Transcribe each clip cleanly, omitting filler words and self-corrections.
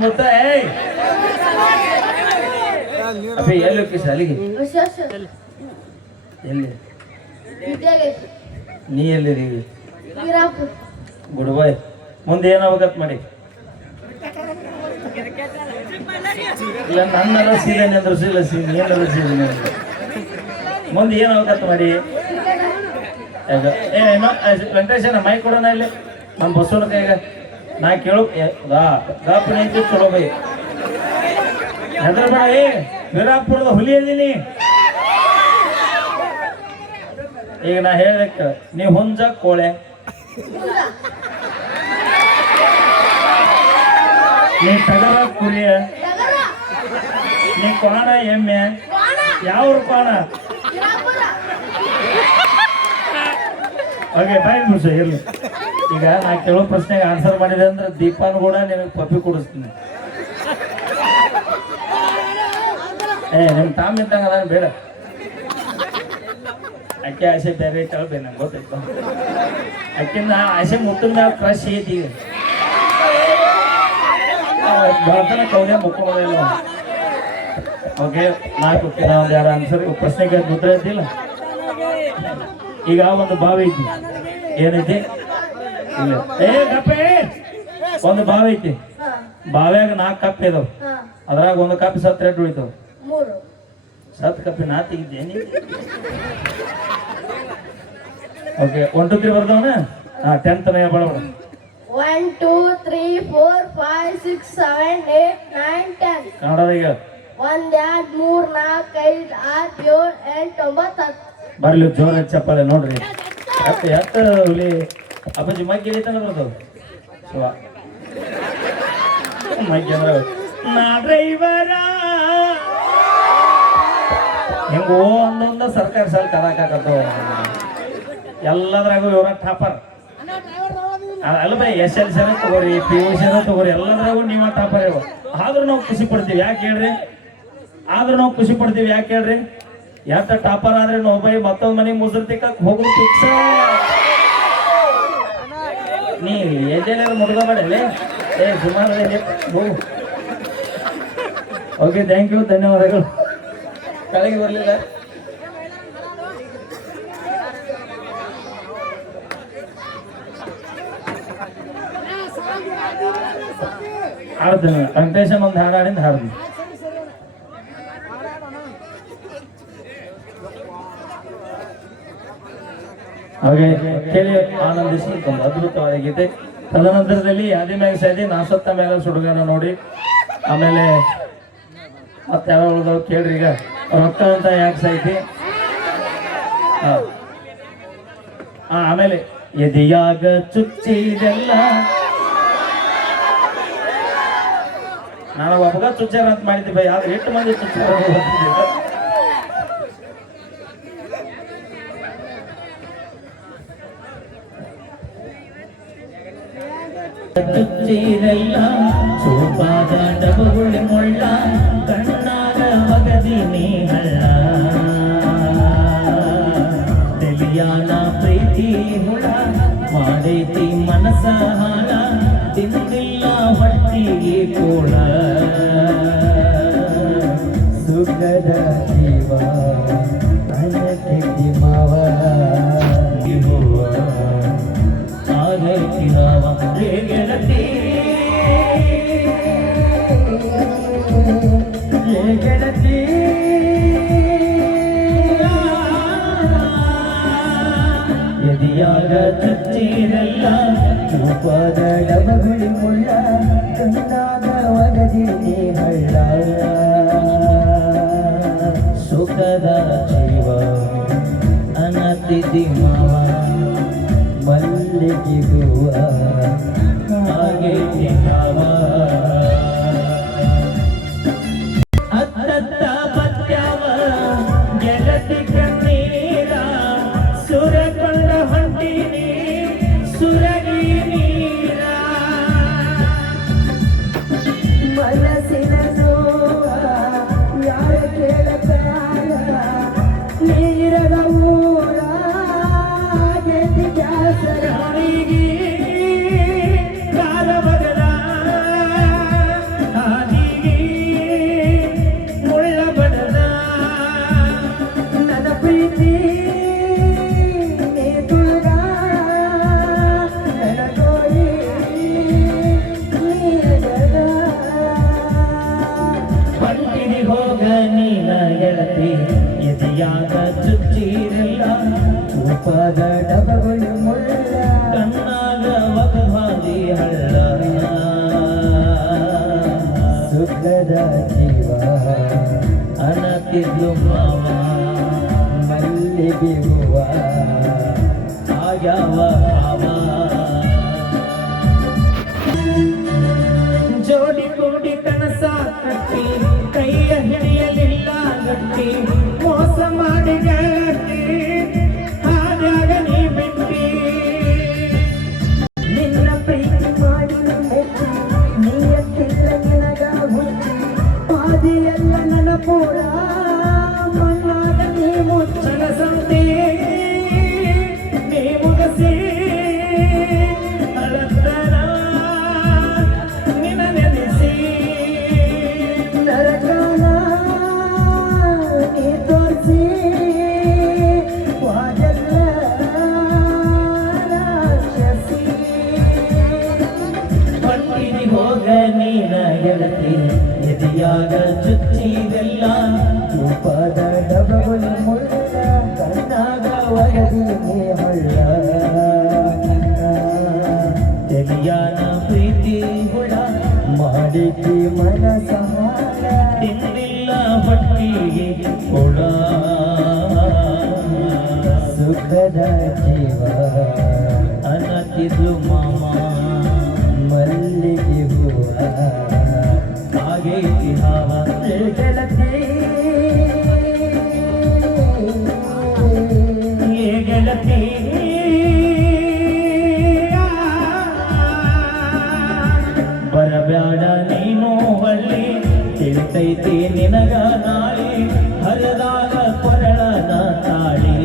ಮುತ್ತ ಅಪ್ಪಿ ಎಲ್ಲಿ ಹೋಗಿ ಅಲ್ಲಿಗೆ ಎಲ್ಲಿ ನೀ ಎಲ್ಲಿದ್ದೀವಿ ಗುಡ್ ಬಾಯ್ ಮುಂದೆ ಏನಾಗತ್ ಮಾಡಿ ಇಲ್ಲ ನನ್ನೆಲ್ಲ ಸೀದನೆ ಅಂದ್ರು ಸೀಲ ಏನಾದ್ರು ಸೀದನೆ ಮುಂದೆ ಏನಾಗತ್ ಮಾಡಿ ವೆಂಕಟೇಶನ ಮೈ ಕೊಡೋಣ ಇಲ್ಲಿ ನಮ್ಮ ಬಸವನ ಕೈಗ ನಾ ಕೇಳು ಗಾಪನ ಐತಿ ಚಲೋ ಬೈ ಹೆದ್ರ ಬೇಡ ವೀರಾಪುರದ ಹುಲಿ ಇದೀನಿ ಈಗ ನಾ ಹೇಳಕ್ಕ ನೀ ಹುಂಜ ಕೋಳೆ ನೀ ಟಗರ ಕುರಿಯ ನೀ ಕೋಣ ಎಮ್ಮೆ ಯಾವ ಕೋಣ ಓಕೆ ಬಾಯ್ ಮುಸ ಇರ್ಲಿ ಈಗ ನಾ ಕೇಳೋ ಪ್ರಶ್ನೆಗೆ ಆನ್ಸರ್ ಮಾಡಿದೆ ಅಂದ್ರೆ ದೀಪಾನ್ ಕೂಡ ನಿನಗೆ ಪಪ್ಪಿ ಕೊಡಿಸ್ತೀನಿ ನಿಮ್ ತಾಮ್ ಇದ್ದಂಗ ನಾನು ಬೇಡ ಅಕ್ಕಿ ಆಸೆ ಬೇರೆ ಕೇಳ್ಬೇಕು ನಂಗೆ ಗೊತ್ತಾಯ್ತು ಅಕ್ಕಿಂದ ಆಸೆ ಮುತ್ತಿನ ಮ್ಯಾಲ ಕ್ರಶ್ ಐತಿ ಈಗ ಬೆಳತನ ಕೌಲೆ ಮುಕ್ಕೋದಿಲ್ಲ ಓಕೆ ನಾಲ್ಕು ಒಂದು ಎರಡು ಆನ್ಸರ್ ಪ್ರಶ್ನೆಗೆ ಉತ್ತರ ಐತಿಲ್ಲ ಈಗ ಒಂದು ಬಾವಿ ಐತಿ ಏನೈತಿ ಇಲ್ಲ ಕಪ್ಪೆ ಒಂದು ಬಾವಿ ಐತಿ ಬಾವ್ಯಾಗ 4 ಕಪ್ ಇದಾವ ಅದ್ರಾಗ ಒಂದು ಕಪ್ ಸತ್ ರೆಡ್ ಉಳಿತಾವ ಸತ್ ಕಪ್ಪಿ ನಾ ತೆಗಿದ್ದೇನೆ ಓಕೆ 1 2 3 ಬರ್ದವನ 10 ತನಕ ಬಡ 1 2 3 4 5 6 7 8 9 10 ಕನ್ನಡದಾಗ 1 2 3 4 5 6 7 8 9 10 ಬರ್ಲಿ ಜೋರ ಚಪ್ಪಾಳೆ ನೋಡ್ರಿ ಎತ್ತ ಹುಲಿ ಅಪ್ಪಾಜಿ ಮಗ್ಗಿ ಐತಂದ್ರೆ ಬರ್ತಾವ ಶಿವ ಮಗ್ಗಿ ಅಂದ್ರೆ ನಾ ಡ್ರೈವರ ಹೆಂಗೋ ಒಂದೊಂದ ಸರ್ಕಾರಿ ಸಾಲ ಕದಾಕತ್ತಾವ ಎಲ್ಲದ್ರಾಗೂ ಇವ್ರ ಟಾಪರ್ ಅಲ್ಲ ಬೈ SLC ತಗೋರಿ PUC ತಗೋರಿ ಎಲ್ಲದ್ರಾಗೂ ನೀವ ಟಾಪರ್ ಇವ ಆದ್ರೂ ನಾವು ಖುಷಿ ಪಡ್ತೀವಿ ಯಾಕೆ ಹೇಳ್ರಿ ಯಾತ ಟಾಪರ್ ಆದ್ರೆ ನಾವು ಬೈ ಮತ್ತೊಂದ್ ಮನೆಗೆ ಮುಸುರು ತಿಕ್ಕಕ್ ಹೋಗುದು ಫಿಕ್ಸ್ ನೀ ಎದ್ದೇನಾದ್ರು ಮುಡ್ದ ಬೇಡಲೇ ಸುಮಾರು ಓಕೆ ಥ್ಯಾಂಕ್ ಯು ಧನ್ಯವಾದಗಳು ಕೆಳಗೆ ಬರಲಿಲ್ಲ ಹಾಡ್ತೀನಿ ವೆಂಕಟೇಶನ್ ಒಂದು ಹಾಡಿಂದ ಹಾಡ್ತೀನಿ ಹಾಗೆ ಕೇಳಿ ಆನಂದಿಸಿ ಒಂದು ಅದ್ಭುತವಾದ ಗೀತೆ ತದನಂತರದಲ್ಲಿ ಯಾದಿ ಮ್ಯಾಗ ಸಾದಿ ನಾಸತ್ತ ಮ್ಯಾಗ ಸುಡುಗಾನ ನೋಡಿ ಆಮೇಲೆ ಮತ್ತೆ ಯಾವ ಉಳಿದವ್ ಕೇಳ್ರಿ ಈಗ ರೊಕ್ಕ ಅಂತ ಯಾಕೆ ಸಾಯ್ತಿ ಆಮೇಲೆ ಎದೆಯಾಗ ಚುಚ್ಚಿದೆಲ್ಲ ನಾನು ಒಬ್ಬಗ ಚುಚ್ಚಾರ ಅಂತ ಮಾಡಿದ್ದೆ ಬೈ ಆದ್ರೆ 8 ಮಂದಿ ಚುಚ್ಚಾರ ಚುಚ್ಚಿದೆಲ್ಲ ಚೂಪಾದ ಡಬಗುಳಿ ಮುಳ್ಳ ಕಣ್ಣಾಗ ಮಗದಿನಿ ಹಳ್ಳ ತಿಳಿಯಾನ ಪ್ರೀತಿ ಹುಳ ಮಾಡೈತಿ ಮನಸ ಹಾಳ ತಿಂದಿಲ್ಲ ಹೊಟ್ಟಿಗೆ ಕೂಡ ಸುಖದ ಜೀವ ಅನಕೆಟ್ಟಿ ಮಾವ ಆಗೈತಿ ನಾವ ಗೆಳತಿ ಗೆಳತಿ ಎದಿಯಾಗ ಚುಚ್ಚಿರಲ್ಲ ಚೂಪಾದ ಡಬಗುಳಿ ಮುಳ್ಳ ಕಣ್ಣಾಗ ಒಗದಿನಿ ಹಳ್ಳ ಸುಖದ ಜೀವ ಅನತಿಥಿ ಮಾವ ಮಲ್ಲಿಗಿರುವ ಹಾಗೆ ಮಾವ ಅತ್ತ ಪತ್ಯವ ಗೆಳತಿ ಕಣ್ಣೀರ ಸುರಕೊಂಡ ಹೊಂಟಿನಿ ಸುರಗಿ ನೀರ ಹಳ್ಳ ಸುಖದ ಜೀವ ಅನತಿದ್ದು ಮಾವ ಮಲ್ಲಿಗೆ ಹೂವ ಆಗ್ಯಾವ ಭಾವ ಜೋಡಿ ಕೂಡಿ ಕನಸ ಕಟ್ಟಿ ಕೈಯ ಹಿಡಿಯಲಿಲ್ಲ ಗಟ್ಟಿ ಮೋಸ ಮಾಡಿ ಗೆಳತಿ ಆದಾಗ ನೀ ಬಿಟ್ಟಿ ನಿನ್ನ ಪ್ರೀತಿ ಮಾಡಿ ಮೆಚ್ಚಿ ನೀಯತ್ತಿಲ್ಲ ನಿನಗ ಹುಚ್ಚಿ ಪಾದಿಯಲ್ಲ ನನ್ನ ಪೂರ ಮಣ್ಣಾಗ ನೀ ಮುಚ್ಚಲ ಸಂತೆ ನೀ ಮುಗಸಿ ಅಳತರ ನಿನ ನೆನೆಸಿ ನರಕನ ನೀ ತೋರಿಸಿ ವಾಗಲ್ಲ ರಾಕ್ಷಸಿ ಪಟ್ಟಿನಿ ಹೋಗ ನೀನ ಗೆಳತಿ ಎದೆಯಾಗ ಚುಚ್ಚಿದೆಲ್ಲ ರೂಪದ ಡಬಗುಲ ಮುಳ್ಳ ಕಣ್ಣಾಗ ಒಗದಿ ನೀ ಹೊಳ್ಳ ತೆಲಿಯಾನ ಪ್ರೀತಿ ಹುಳ ಮಾಡಿದ್ದಿ ಮನಸ ಮಾಡ ತಿಂದಿಲ್ಲ ಹೊಟ್ಟಿಗೆ ಹುಳ ಸುಖದ ಜೀವ ಅನ್ನತಿದ್ಲು ಮಾಮ ಮಲ್ಲಿಗೆ ಹೂವ ಆಗೈತಿ ಹಾವ ಗೆಳತಿ ಗೆಳತಿ ಬರಬ್ಯಾಡ ನೀನು ಬಳ್ಳಿ ತಿಳಿತೈತಿ ನಿನಗ ನಾಳೆ ಹರದಾಗ ಕೊರಳನ ತಾಳಿ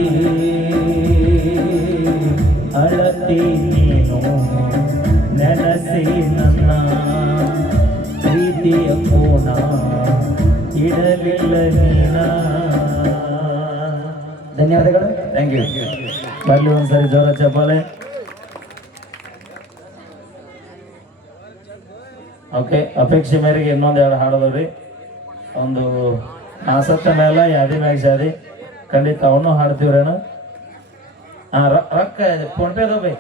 ಅಳತಿ ನೀನು ನೆನಸಿ ನನ್ನ ಪ್ರೀತಿಯ ಕೋನ ಇಡಲಿಲ್ಲ ನೀನ ಧನ್ಯವಾದಗಳು ಥ್ಯಾಂಕ್ ಯು ಬರ್ಲಿ ಒಂದ್ಸರಿ ಜೋರ ಚಪ್ಪಾಳೆ ಓಕೆ ಅಪೇಕ್ಷೆ ಮೇರೆಗೆ ಇನ್ನೊಂದು ಎರಡು ಹಾಡೋದ್ರಿ ಒಂದು ನಾಸತ್ತ ಮೇಲೆ ಯಾದಿ ಮ್ಯಾಗ ಶಾದಿ ಖಂಡಿತ ಅವನು ಹಾಡ್ತೀವ್ರೇನು ಹಾಂ ರೊಕ್ಕ phone pay by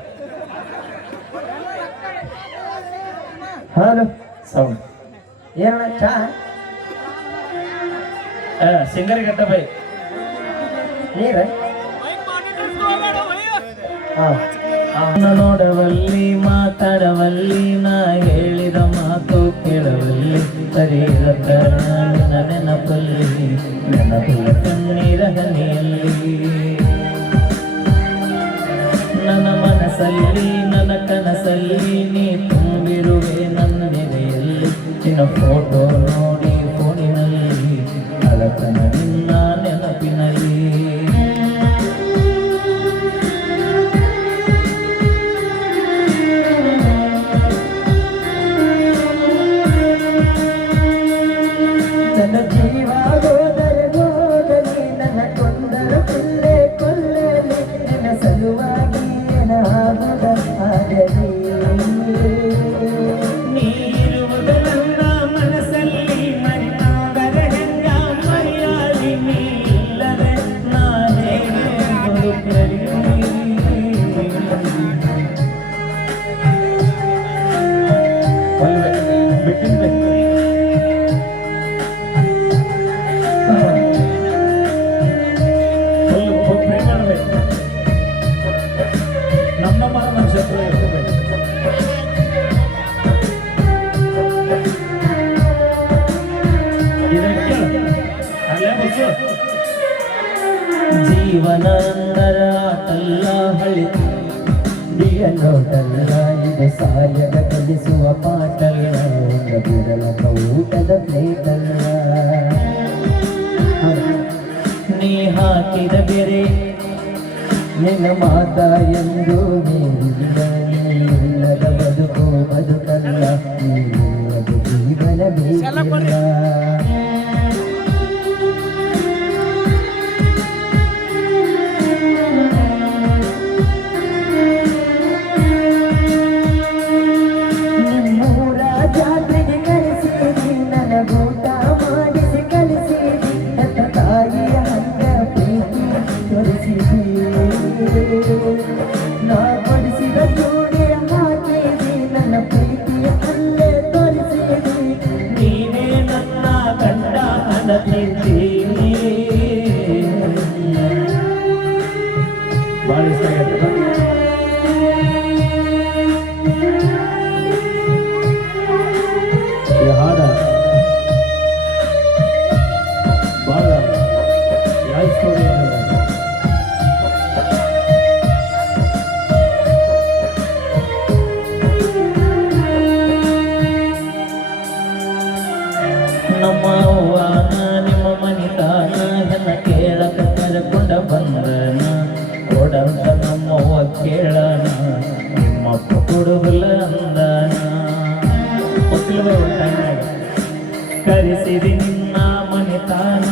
hello sound ಏನಣ್ಣ ಚಾ ಸಿಂಗರಿ ಗಟ್ಟ ಬೈ ನೀರ ನೋಡವಲ್ಲಿ ಮಾತಾಡವಲ್ಲಿ ನಾ ಹೇಳಿದ ಮಾತು ಕೇಳವಲ್ಲಿ ಸರಿರತ್ತ ನೆನಪಲ್ಲಿ ನೆನಪಿಲ್ಲ ಕಣ್ಣೀರ ಹನಿಯಲ್ಲಿ ನನ್ನ ಮನಸ್ಸಲ್ಲಿ ನನ್ನ ಕನಸಲ್ಲಿ ನೀ ತುಂಬಿರುವೆ ನನ್ನ ನೆಲೆಯಲ್ಲಿ ನಿನ್ನ ಫೋಟೋ ನೋಡಿ ಫೋನಿನಲ್ಲಿ ಅಳತನ ನಿನ್ನ ನೆನಪಿನಲ್ಲಿ ನನ್ನ ಜೀವ ಹೋದರೆ ಹೋಗಲಿ ನನ್ನ ಕೊಂದರ ಕೊಲ್ಲೆ ಕೊಲ್ಲಲಿ ನಿನ್ನ ಸಲುವಾಗಿ ಏನಾಗುದ ಆಗಲಿ ನೀರುವುದ ನನ್ನ ಮನಸ್ಸಲ್ಲಿ ಮರಿತಾಗದ ಹೆಂಗ ಮರೆಯಾಲಿ ನೀ ಇಲ್ಲದೆ ನಾ ಹೇಗೆ ಬದುಕಲಿ ಬಿಟ್ಟಿದ್ದೆ ನಮ್ಮ ನಕ್ಷತ್ರ ಜೀವನ ಅಂದರ ಆಟಲ್ಲ ಹಳಿ ನೋಟಲ್ಲ ಇದು ಸಾಯದ ಕಲಿಸುವ ಪಾಠಲ್ಲ ಬಿಡಲಕ ಊಟದ ಪ್ಲೇಟಲ್ಲ ನೀ ಹಾಕಿದ ಬೆರೆ ನಿನ್ನ ಮಾತ ಎಂದು ನೀಲ್ಲದ ಬದುಕು ಬದುಕಲ್ಲ ಅದು ಜೀವನ ಬೇಕಿಲ್ಲ ನಿಮ್ಮೂರ ಜಾತ್ರೆಗೆ ಕರೆಸಿದಿ ನನಗೂಟ ಮಾಡಿಸಿ ಕಲಿಸಿದಿ ನನ್ನ ತಾಯಿಯ ಹಂಗ ಪ್ರೀತಿ ತೋರಿಸಿದಿ ನಾ ಬಡಿಸಿದ ಜೋಡಿಯ ಹಾಕಿದಿ ನನ್ನ ಕರೆಸಿದಿ ನಿನ್ನ ಮನಿತಾನ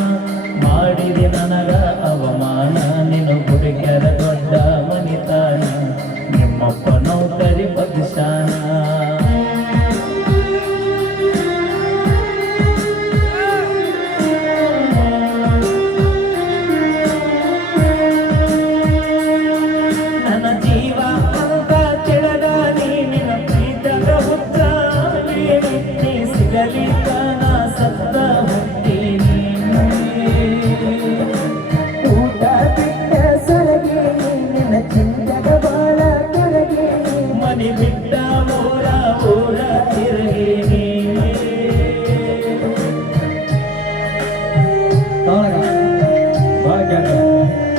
ಮಾಡಿದಿ ನನಗ ಅವಮಾನ ನಿನ್ನ ಹುಡುಗರ ದೊಡ್ಡ ಮನಿತಾನ ನಿಮ್ಮಪ್ಪ ನೌಕರಿ ಬದುಶಾನ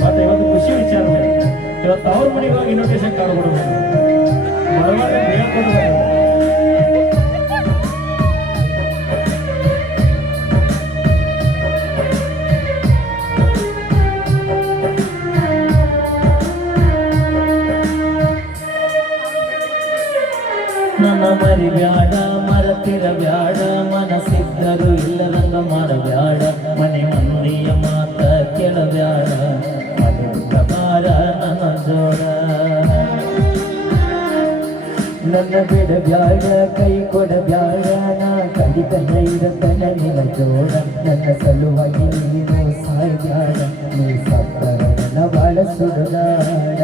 ಮತ್ತೆ ಇವತ್ತು ಖುಷಿ ವಿಚಾರ ಇವತ್ತು ಅವ್ರ ಮನೆಗೆ ಹೋಗಿ ಇನ್ವಿಟೇಷನ್ ಕಾರ್ಡ್ ಕೊಡಬೇಕು ನನ್ನ ಮರಿ ಬ್ಯಾಡ ಮರತಿರ ಬ್ಯಾಡ ಮನಸ್ಸಿದ್ದರು ಇಲ್ಲದಂಗ ಮಾಡಬ್ಯಾಡ ಮನೆ ಮಂದಿಯ ಮಾತ ಕೇಳಬ್ಯಾಡ ಪ್ರಕಾರ ನನ್ನ ಜೋಡ ನನ್ನ ಬಿಡಬ್ಯಾಡ ಕೈ ಕೊಡಬ್ಯಾಡ ನಾ ಕಲಿತನ ಇರತನ ನಿನ್ನ ಜೋಡ ನನ್ನ ಸಲುವಾಗಿ ನೀನು ಸಾಯ್ಬ್ಯಾಡ ನೀ ಸತ್ತರ ನನ್ನ ಬಾಳ ಸುಡದಾಡ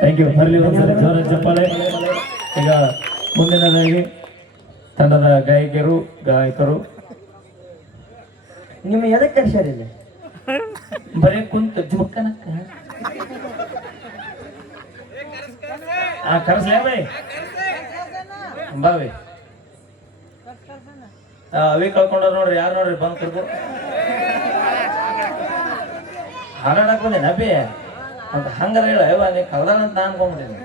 ಥ್ಯಾಂಕ್ ಯು. ಬರಲಿ ಒಂದ್ಸಲ ಜೋರ ಚಪ್ಪಾಳೆ. ಈಗ ಮುಂದಿನದಾಗಿ ತಂಡದ ಗಾಯಕರು ನಿಮ್ಮ ಎದಕ್ಕೆ ಕರ್ಸ್ಯಾರಿಲ್ಲ ಬರೀ ಕುಂತು ಜುಕ್ಕನಕ್ಕ ಕರ್ಸ್ಲೇ ಬೈ ಬಾವಿ ಅವಿ ಕಳ್ಕೊಂಡ್ರ ನೋಡ್ರಿ ಯಾರು ನೋಡ್ರಿ ಬಂದ್ ಕರ್ಕೊ ಹಾರಾಡಕ್ ಬಂದೇನೆ ಅಭಿ ಅಂತ ಹಂಗಾರ ಹೇಳ ನೀ ಕಳ್ದಾನ ಅಂತ ನಾ ಅನ್ಕೊಂಡ್ಬಿಟ್ಟಿನಿ.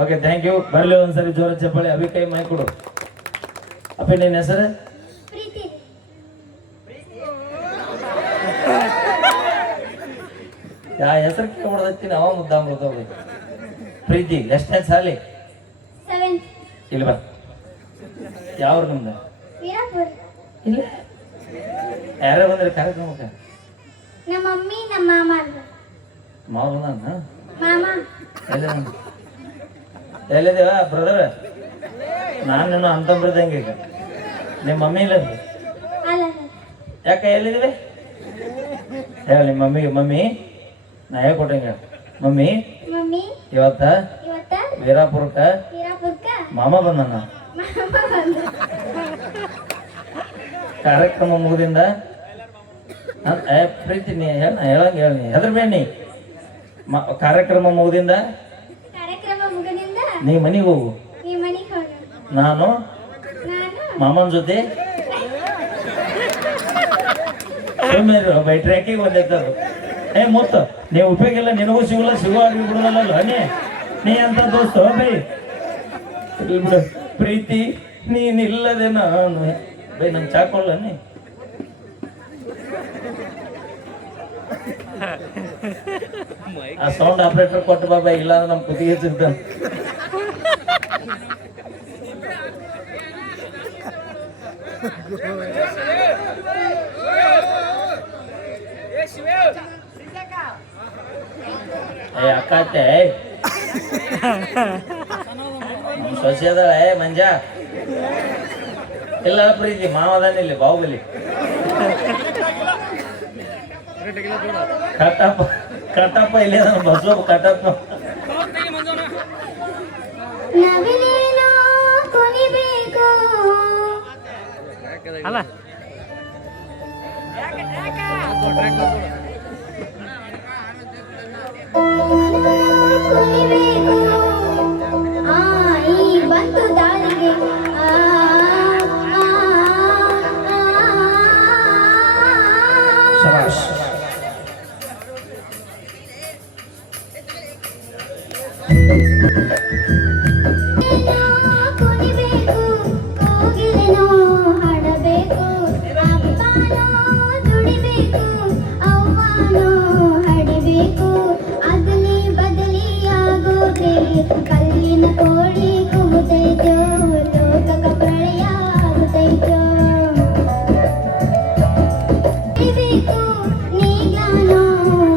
Okay thank you. ಬರಲಿ ಒಂದ್ಸರಿ ಜೋರ ಚಪ್ಪಾಳೆ. ಅಭಿ ಕೈ ಮೈ ಕೊಡು. ಅಪ್ಪಿ ನಿನ್ನ ಹೆಸರು ಯಾ ಹೆಸರು ಕೇಳ್ಬಿಡ್ದತ್ತೀನಿ ಅವ ಮುದ್ದಾಮ್ರದ ಪ್ರೀತಿ. ಎಷ್ಟನೇ ಸಾಲಿ? ಇಲ್ಲಿ ಬಾ. ಯಾವ್ರು ನಿಮ್ದು? ಇಲ್ಲ ಯಾರು ಬಂದ್ರಿ ಕಾರ್ಯಕ್ರಮಕ್ಕೆ? ನಮ್ಮ ಮಮ್ಮಿ ನಮ್ಮ ಮಾಮ ಮಾವ ಬಂದ ಮಾಮ ಎಲ್ಲಿದೇವ ಬ್ರದರ್? ನಾನು ಅಂತಂಬ್ರದಂಗೆ ಈಗ ನಿಮ್ಮ ಮಮ್ಮಿ ಇಲ್ಲ ಅಲ್ಲ ಯಾಕೆ ಎಲ್ಲಿದ್ದೀವಿ ಹೇಳ ನಿಮ್ಮ ಮಮ್ಮಿಗೆ. ಮಮ್ಮಿ ನಾ ಹೇಳ್ಕೊಟ್ಟಂಗೆ ಮಮ್ಮಿ ಮಮ್ಮಿ ಇವತ್ತ ವೀರಾಪುರಕ್ಕ ಮಾಮ ಬಂದಣ್ಣ. ಕಾರ್ಯಕ್ರಮ ಮುಗಿದಿಂದ ಪ್ರೀತಿ ನೀ ಹೇಳಂಗ ಹೇಳಿ ಹೆದ್ರ ಬೇಣಿ ಕಾರ್ಯಕ್ರಮ ಮುಗಿದಿಂದ ನೀ ಮನಿಗೆ ಹೋಗು. ನಾನು ಮಾಮನ ಜೊತೆ ಟ್ರ್ಯಾಕಿಗೆ ಬಂದಿರ್ತದು. ಮುತ್ತ ನೀವು ಉಪಯೋಗ ಇಲ್ಲ, ನಿನಗೂ ಸಿಗಲ್ಲ, ಸಿಗೋ ಆಗಿ ಬಿಡೋದಲ್ಲ ನೀ ಅಂತ ದೋಸ್ತ ಬೈ ಬಿಡು. ಪ್ರೀತಿ ನೀನಿಲ್ಲದೆ ನಾನು ಬೈ ನಮ್ ಚಾಕೊಳ್ಳ ನೀ ಆ ಸೌಂಡ್ ಆಪರೇಟರ್ ಕೊಟ್ಟು ಬಾಬಾ, ಇಲ್ಲ ಅಂದ್ರೆ ನಮ್ ಕುತ್ತಿಗೆ ಸಿಗ್ತ. ಅಕ್ಕತ್ತೆ ಸೊಸೆ ಅದಾಳ ಮಂಜ ಇಲ್ಲ ಪ್ರೀತಿ ಮಾವದಾನ ಇಲ್ಲಿ ಬಾಹುಬಲಿ ಕಟ್ಟಪ್ಪ ಕಟ್ಟಪ್ಪ ಇಲ್ಲಿ ಬಸ್ಸು ಕಟ್ಟಪ್ಪ ಅಲ್ಲ ಕುಣಿಬೇಕು ಕೋಗಿಲೆನೋ ಹಾಡಬೇಕು ಅಪ್ಪನೋ ದುಡಿಬೇಕು ಅವ್ವನೋ ಹಡಿಬೇಕು ಅದಲಿ ಬದಲಿಯಾಗೋದೆ ಕಲ್ಲಿನ ಕೋಳಿ ಕೂಗುತ್ತೈತೋ ಲೋಕಕ ಪ್ರಳಯ ಆಗುತ್ತೈತೋ ಬೇಕು ನೀ ಜ್ಞಾನ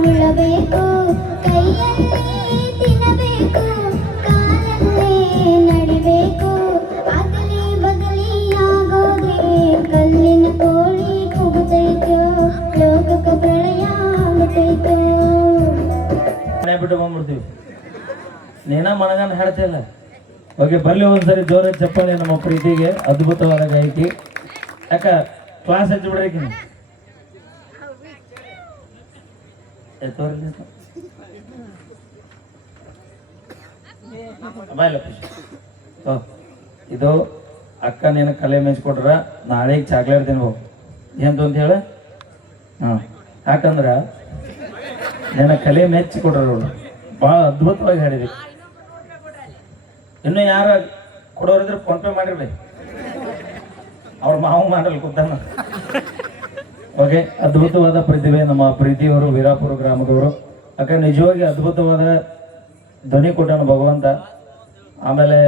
ಉಳಬೇಕು ಕೈಯಲ್ಲಿ ತಿನ್ನಬೇಕು ಕಾಲಲ್ಲೇ ನಡಿಬೇಕು ಅದಲಿ ಬದಲಿಯಾಗೋದೆ ಕಲ್ಲಿನ ಕೋಳಿ ಕೂಗುತ್ತೈತೋ ಲೋಕಕ ಪ್ರಳಯ ಆಗುತ್ತೈತೋ ಮನೆ ಬಿಟ್ಟು ಬಂದ್ಬಿಡ್ತೀವಿ ನೀನ ಮನಗಂಡ ಹಾಡ್ತಿಲ್ಲ. ಓಕೆ, ಬರ್ಲಿ ಒಂದ್ಸರಿ ಜೋರ ಚಪ್ಪಾಳೆ ನಮ್ಮ ಪ್ರೀತಿಗೆ. ಅದ್ಭುತವಾದ ಗಾಯಕಿ. ಯಾಕ ಕ್ಲಾಸ್ ಹಚ್ಚಿ ಬಿಡ್ರಿ ಇದು ಅಕ್ಕ ನೀನು ಕಲೆ ಮೆಚ್ಕೊಟ್ರ ನಾಳೆಗೆ ಚಾಕ್ಲೇಟ್ ತಿನ್ಬೇಕು ಎಂತ ಅಂತ ಹೇಳ. ಹಾಂ, ಯಾಕಂದ್ರ ನಿನ್ನ ಕಲೆ ಮೆಚ್ಚಿ ಕೊಟ್ರ ಅವಳು ಭಾಳ ಅದ್ಭುತವಾಗಿ ಹಾಡಿದ್ವಿ. ಇನ್ನು ಯಾರ ಕೊಡೋರಿದ್ರೆ ಫೋನ್ ಪೇ ಮಾಡಿರ್ಬೇಕು, ಅವ್ರ ಮಾವು ಮಾಡಲ್ ಕೂತಾನ. ಓಕೆ, ಅದ್ಭುತವಾದ ಪ್ರತಿಭೆ ನಮ್ಮ ಪ್ರೀತಿಯವರು, ವೀರಾಪುರ ಗ್ರಾಮದವರು. ಯಾಕೆ ನಿಜವಾಗಿ ಅದ್ಭುತವಾದ ಧ್ವನಿ ಕೊಟ್ಟನು ಭಗವಂತ. ಆಮೇಲೆ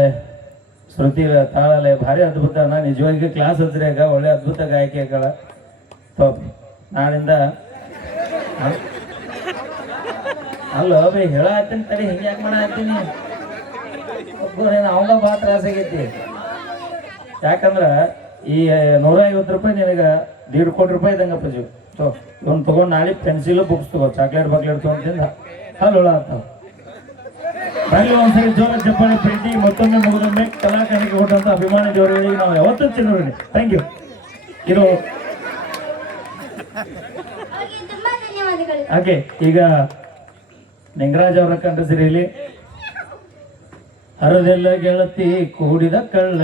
ಶ್ರುತಿ ತಾಳಲೆ ಭಾರಿ ಅದ್ಭುತನ. ನಿಜವಾಗಿ ಕ್ಲಾಸ್ ಹಚ್ಚಿರಾಗ ಒಳ್ಳೆ ಅದ್ಭುತ ಗಾಯಕಿ ಆಗಳ. ನಾಳಿಂದ ಅಲ್ಲ ಬೈ ಹೇಳ ಹತ್ತೀನಿ ತಡಿ, ಹಿಂಗೆ ಯಾಕೆ ಮಾಡ ಹತ್ತೀನಿ ಅವಂಗ ಭಾಳ ತ್ರಾಸ ಆಗೈತಿ. ಯಾಕಂದ್ರ ಈ 150 ರೂಪಾಯಿ ನಿನಗೆ 1.5 ಕೋಟಿ ರೂಪಾಯಿ ಇದ್ದಂಗಪ್ಪ ಜೀವ. ಇವ್ನು ತಗೊಂಡು ನಾಳೆ ಪೆನ್ಸಿಲು ಬುಕ್ಸ್ ತಗೋ, ಚಾಕ್ಲೇಟ್ ಬಾಕ್ಲೇಟ್ ತೊಗೊಂತಿಂದ ಅಲ್ಲಿ ಹುಳ ಆಗ್ತಾವ. ಬರಲಿ ಒಂದ್ಸರಿ ಜೋರ ಚಪ್ಪಾಳೆ ಪ್ರೀತಿ. ಮತ್ತೊಮ್ಮೆ ಮುಗಿದೊಮ್ಮೆ ಕಲಾಕಾರರಿಗೆ ಕೊಟ್ಟಂತ ಅಭಿಮಾನಿ ಜೋರಗಳಿಗೆ ನಾವು ಯಾವತ್ತೂ ಚಿನ್ನೋರಿ. Thank you. ಇದು ತುಂಬಾ ಧನ್ಯವಾದಗಳು. ಹಾಗೆ ಈಗ ನಿಂಗರಾಜ್ ಅವರ ಕಂಡ ಸಿರಿಯಲ್ಲಿ ಹರದೆಲ್ಲ ಗೆಳತಿ ಕೂಡಿದ ಕಳ್ಳ